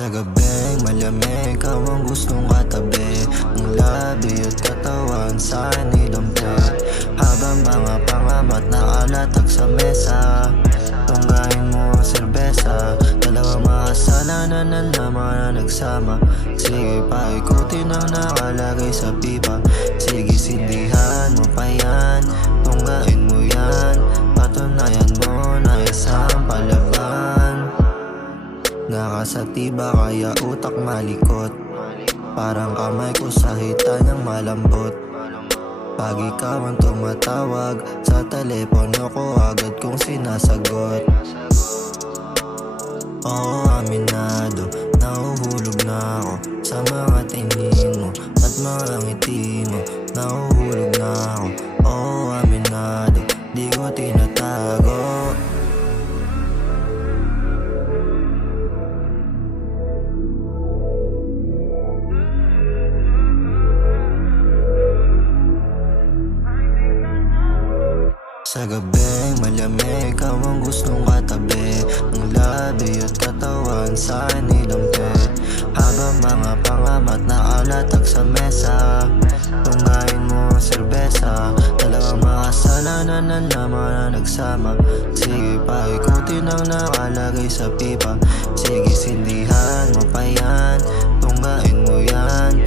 Sa gabing malamig, ikaw ang gustong katabi. Ang labi at katawan sa akin nilampit. Habang mga pangamat nakalatag sa mesa, tunggain mo ang serbesa. Dalawang makasalanan na naman na nagsama. Sige paikutin ang nakalagay sa pipa. Sige sindihan mo pa yan, tunggain mo yan. Patunayan mo na isang palaban. Nakasatiba kaya utak malikot. Parang kamay ko sa hita niyang malambot. Pag ikaw ang tumatawag sa telepono ko, agad kong sinasagot. Oo, aminado, nahuhulog na ako sa mga tingin mo at mga ngiti mo. Nahuhulog na ako, oo, aminado, di ko tinatago. Sa gabing malamig, ikaw ang gustong katabi. Ang labi at katawan sa akin nilampit. Habang mga pangamat nakalatag sa mesa, tunggain mo ang serbesa. Dalawang makasalanan na naman na nagsama. Sige paikutin ang nakalagay sa pipa. Sige sindihan mo pa yan, tunggain mo yan.